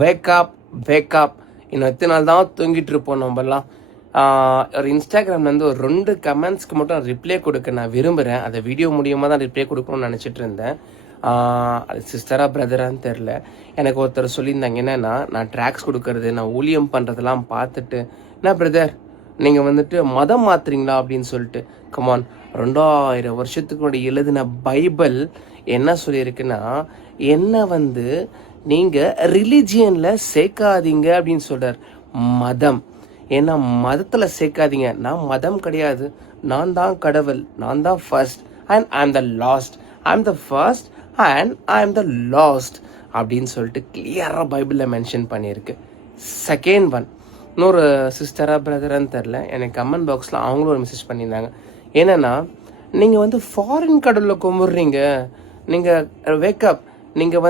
Wake up wake up. இன்னும் எத்தனை நாள் தான் தூங்கிட்டு இருப்போம் நம்மலாம். ஒரு இன்ஸ்டாகிராம்லேருந்து ஒரு 2 கமெண்ட்ஸ்க்கு மட்டும் ரிப்ளை கொடுக்க நான் விரும்புகிறேன். அதை வீடியோ மூலியமாக தான் ரிப்ளை கொடுக்கணும்னு நினச்சிட்டு இருந்தேன். அது சிஸ்டரா பிரதரான்னு தெரில. எனக்கு ஒருத்தர் சொல்லியிருந்தாங்க, என்னென்னா நான் ட்ராக்ஸ் கொடுக்கறது, நான் ஊழியம் பண்ணுறதெல்லாம் பார்த்துட்டு, என்ன பிரதர் நீங்கள் வந்துட்டு மதம் மாற்றுறீங்களா அப்படின்னு சொல்லிட்டு. கமான், 2000 வருஷத்துக்கு முன்னாடி எழுதின பைபிள் என்ன சொல்லியிருக்குன்னா, என்ன நீங்கள் ரிலிஜியனில் சேர்க்காதீங்க அப்படின்னு சொல்கிறார். மதம், ஏன்னா மதத்தில் சேர்க்காதீங்க. நான் மதம் கிடையாது, நான் தான் கடவுள், நான் தான் first and I am the last, I am the first and I am the last அப்படின்னு சொல்லிட்டு கிளியராக பைபிளில் மென்ஷன் பண்ணியிருக்கு. செகண்ட் ஒன், இன்னொரு சிஸ்டராக பிரதரான்னு தெரில, எனக்கு கமெண்ட் பாக்ஸில் அவங்களும் ஒரு மெசேஜ் பண்ணியிருந்தாங்க. என்னென்னா, நீங்கள் ஃபாரின் கடவுளை கும்பிட்றீங்க, நீங்கள் வேக்கப், நீங்கள்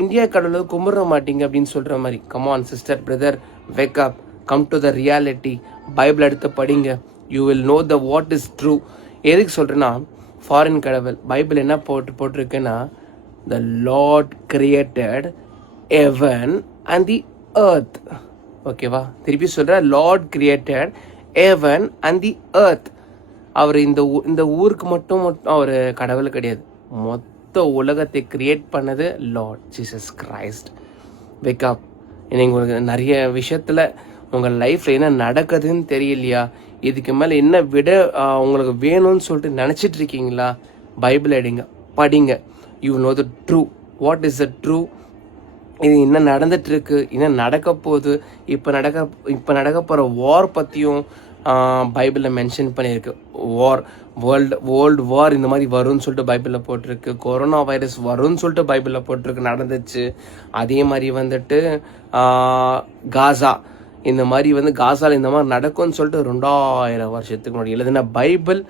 இந்தியா கடவுளை கும்பிட மாட்டீங்க அப்படின்னு சொல்கிற மாதிரி. Come on sister brother, wake up, come to the reality. Bible எடுத்து படிங்க, you will know the what is true. எதுக்கு சொல்கிறேன்னா, ஃபாரின் கடவுள் பைபிள் என்ன போட்டிருக்குன்னா, the lord created heaven and the earth. ஓகேவா, திருப்பி சொல்கிறேன், lord created heaven and the earth. அவர் இந்த ஊருக்கு மட்டும் அவர் கடவுள் கிடையாது, மொத்த உலகத்தை கிரியேட் பண்ணது லார்ட் ஜீசஸ் கிரைஸ்ட். வேக்கப். நீங்கள் உங்களுக்கு நிறைய விஷயத்தில் உங்கள் லைஃப்பில் என்ன நடக்குதுன்னு தெரியலையா, இதுக்கு மேலே என்ன விட உங்களுக்கு வேணும்னு சொல்லிட்டு நினச்சிட்டு இருக்கீங்களா, பைபிள் எடுங்க, படிங்க. You know the true. What is the true? இது என்ன நடந்துட்டுருக்கு, என்ன நடக்க போகுது, இப்போ நடக்க போகிற வார் பற்றியும் பைபிளில் மென்ஷன் பண்ணியிருக்கு. வேர்ல்டு வார் இந்த மாதிரி வரும்னு சொல்லிட்டு பைபிளில் போட்டிருக்கு. கொரோனா வைரஸ் வரும்னு சொல்லிட்டு பைபிளில் போட்டிருக்கு, நடந்துச்சு. அதே மாதிரி காசா, இந்த மாதிரி காசாவில் இந்த மாதிரி நடக்கும்னு சொல்லிட்டு 2000 வருஷத்துக்கு முன்னாடி எழுதின பைபிள்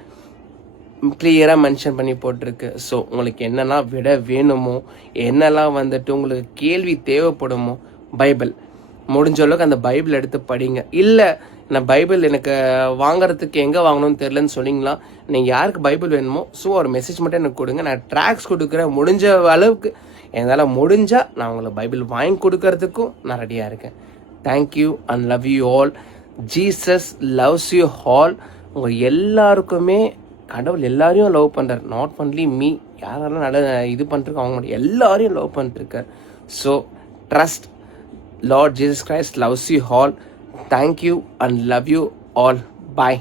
கிளியராக மென்ஷன் பண்ணி போட்டிருக்கு. ஸோ உங்களுக்கு என்னெல்லாம் விட வேணுமோ, என்னெல்லாம் உங்களுக்கு கேள்வி தேவைப்படுமோ, பைபிள் முடிஞ்ச அளவுக்கு அந்த பைபிள் எடுத்து படிங்க. இல்லை நான் பைபிள் எனக்கு வாங்குறதுக்கு எங்கே வாங்கணும்னு தெரிலன்னு சொன்னீங்களா, நீங்கள் யாருக்கு பைபிள் வேணுமோ ஒரு மெசேஜ் மட்டும் எனக்கு கொடுங்க. நான் ட்ராக்ஸ் கொடுக்குறேன், முடிஞ்ச அளவுக்கு என்னால் முடிஞ்சால் நான் உங்களுக்கு பைபிள் வாங்கி கொடுக்கறதுக்கும் நான் ரெடியாக இருக்கேன். Thank you and love you all. Jesus loves you all. உங்கள் எல்லாருக்குமே கடவுள் எல்லாரையும் லவ் பண்ணுறார். நாட் ஒன்லி மீ, யாரெல்லாம் இது பண்ணிருக்கோம் அவங்க மட்டும் எல்லாரையும் லவ் பண்ணிட்டுருக்கார். So trust Lord Jesus Christ loves you all. Thank you and love you all. Bye.